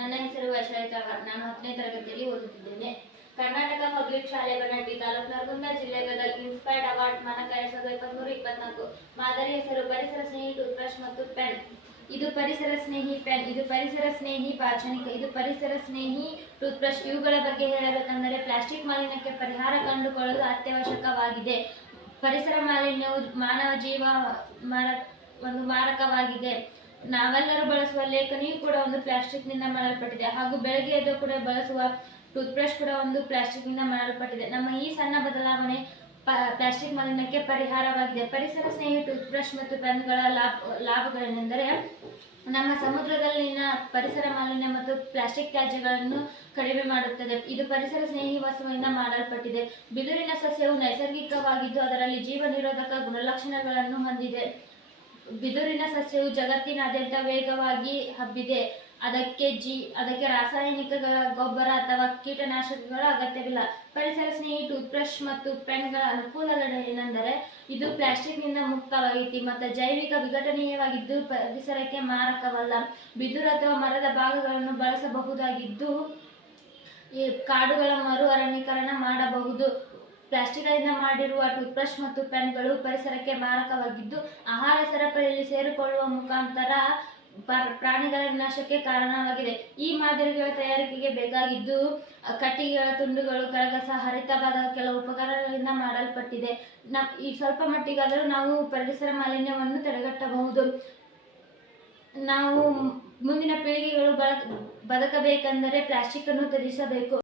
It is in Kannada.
ನನ್ನ ಹೆಸರು ವೈಶಾಲಿ ಚವಾಣ್. ನಾನು 10ನೇ ತರಗತಿಯಲ್ಲಿ ಓದುತ್ತಿದ್ದೇನೆ. ಕರ್ನಾಟಕ ಪಬ್ಲಿಕ್ ಶಾಲೆ ಬನ್ನಟ್ಟಿ, ತಾಲೂಕು ನರಗುಂದ, ಜಿಲ್ಲೆ ಗದಗ. Inspired award ಮಾನಕ 2023-24. ಮಾದರಿ ಹೆಸರು ಪರಿಸರ ಸ್ನೇಹಿ ಟೂತ್ಬ್ರಷ್ ಮತ್ತು ಪೆನ್. ಇದು ಪರಿಸರ ಸ್ನೇಹಿ ಪೆನ್, ಇದು ಪರಿಸರ ಸ್ನೇಹಿ ಪಾಚನಿಕ, ಇದು ಪರಿಸರ ಸ್ನೇಹಿ ಟೂತ್ಬ್ರಷ್. ಇವುಗಳ ಬಗ್ಗೆ ಹೇಳಬೇಕೆಂದರೆ ಪ್ಲಾಸ್ಟಿಕ್ ಮಾಲಿನ್ಯಕ್ಕೆ ಪರಿಹಾರ ಕಂಡುಕೊಳ್ಳಲು ಅತ್ಯವಶ್ಯಕವಾಗಿದೆ. ಪರಿಸರ ಮಾಲಿನ್ಯವು ಮಾನವ ಜೀವ ಒಂದು ಮಾರಕವಾಗಿದೆ. ನಾವೆಲ್ಲರೂ ಬಳಸುವ ಲೇಖನಿಯೂ ಕೂಡ ಒಂದು ಪ್ಲಾಸ್ಟಿಕ್ನಿಂದ ಮಾಡಲ್ಪಟ್ಟಿದೆ, ಹಾಗೂ ಬೆಳಗ್ಗೆ ಎದ್ದು ಕೂಡ ಬಳಸುವ ಟೂತ್ಬ್ರಷ್ ಕೂಡ ಒಂದು ಪ್ಲಾಸ್ಟಿಕ್ನಿಂದ ಮಾಡಲ್ಪಟ್ಟಿದೆ. ನಮ್ಮ ಈ ಸಣ್ಣ ಬದಲಾವಣೆ ಪ್ಲಾಸ್ಟಿಕ್ ಮಾಲಿನ್ಯಕ್ಕೆ ಪರಿಹಾರವಾಗಿದೆ. ಪರಿಸರ ಸ್ನೇಹಿ ಟೂತ್ಬ್ರಷ್ ಮತ್ತು ಪೆನ್ಗಳ ಲಾಭಗಳೇನೆಂದರೆ ನಮ್ಮ ಸಮುದ್ರದಲ್ಲಿನ ಪರಿಸರ ಮಾಲಿನ್ಯ ಮತ್ತು ಪ್ಲಾಸ್ಟಿಕ್ ತ್ಯಾಜ್ಯಗಳನ್ನು ಕಡಿಮೆ ಮಾಡುತ್ತದೆ. ಇದು ಪರಿಸರ ಸ್ನೇಹಿ ವಸ್ತುವಿನಿಂದ ಮಾಡಲ್ಪಟ್ಟಿದೆ. ಬಿದುರಿನ ಸಸ್ಯವು ನೈಸರ್ಗಿಕವಾಗಿದ್ದು ಅದರಲ್ಲಿ ಜೀವ ನಿರೋಧಕ ಗುಣಲಕ್ಷಣಗಳನ್ನು ಹೊಂದಿದೆ. ಬಿದುರಿನ ಸಸ್ಯವು ಜಗತ್ತಿನಾದ್ಯಂತ ವೇಗವಾಗಿ ಹಬ್ಬಿದೆ. ಅದಕ್ಕೆ ರಾಸಾಯನಿಕ ಗೊಬ್ಬರ ಅಥವಾ ಕೀಟನಾಶಕಗಳ ಅಗತ್ಯವಿಲ್ಲ. ಪರಿಸರ ಸ್ನೇಹಿ ಟೂತ್ಬ್ರಷ್ ಮತ್ತು ಪೆನ್ಗಳ ಅನುಕೂಲಗಳೇನೆಂದರೆ ಇದು ಪ್ಲಾಸ್ಟಿಕ್ನಿಂದ ಮುಕ್ತವಾಗೈತಿ ಮತ್ತು ಜೈವಿಕ ವಿಘಟನೀಯವಾಗಿದ್ದು ಪರಿಸರಕ್ಕೆ ಮಾರಕವಲ್ಲ. ಬಿದಿರು ಅಥವಾ ಮರದ ಭಾಗಗಳನ್ನು ಬಳಸಬಹುದಾಗಿದ್ದು ಕಾಡುಗಳ ಮರು ಅರಣ್ಯೀಕರಣ ಮಾಡಬಹುದು. ಪ್ಲಾಸ್ಟಿಕ್ಗಳಿಂದ ಮಾಡಿರುವ ಟೂತ್ಬ್ರಷ್ ಮತ್ತು ಪೆನ್ಗಳು ಪರಿಸರಕ್ಕೆ ಮಾರಕವಾಗಿದ್ದು ಆಹಾರ ಸರಪಳಿಯಲ್ಲಿ ಸೇರಿಕೊಳ್ಳುವ ಮುಖಾಂತರ ಪ್ರಾಣಿಗಳ ವಿನಾಶಕ್ಕೆ ಕಾರಣವಾಗಿದೆ. ಈ ಮಾದರಿಗಳ ತಯಾರಿಕೆಗೆ ಬೇಕಾಗಿದ್ದು ಕಟ್ಟಿಗೆಗಳ ತುಂಡುಗಳು, ಕರಗಸ, ಹರಿತವಾದ ಕೆಲವು ಉಪಕರಣಗಳಿಂದ ಮಾಡಲ್ಪಟ್ಟಿದೆ. ಈ ಸ್ವಲ್ಪ ಮಟ್ಟಿಗಾದರೂ ನಾವು ಪರಿಸರ ಮಾಲಿನ್ಯವನ್ನು ತಡೆಗಟ್ಟಬಹುದು. ನಾವು ಮುಂದಿನ ಪೀಳಿಗೆಗಳು ಬದುಕಬೇಕೆಂದರೆ ಪ್ಲಾಸ್ಟಿಕ್ ಅನ್ನು ತ್ಯಜಿಸಬೇಕು.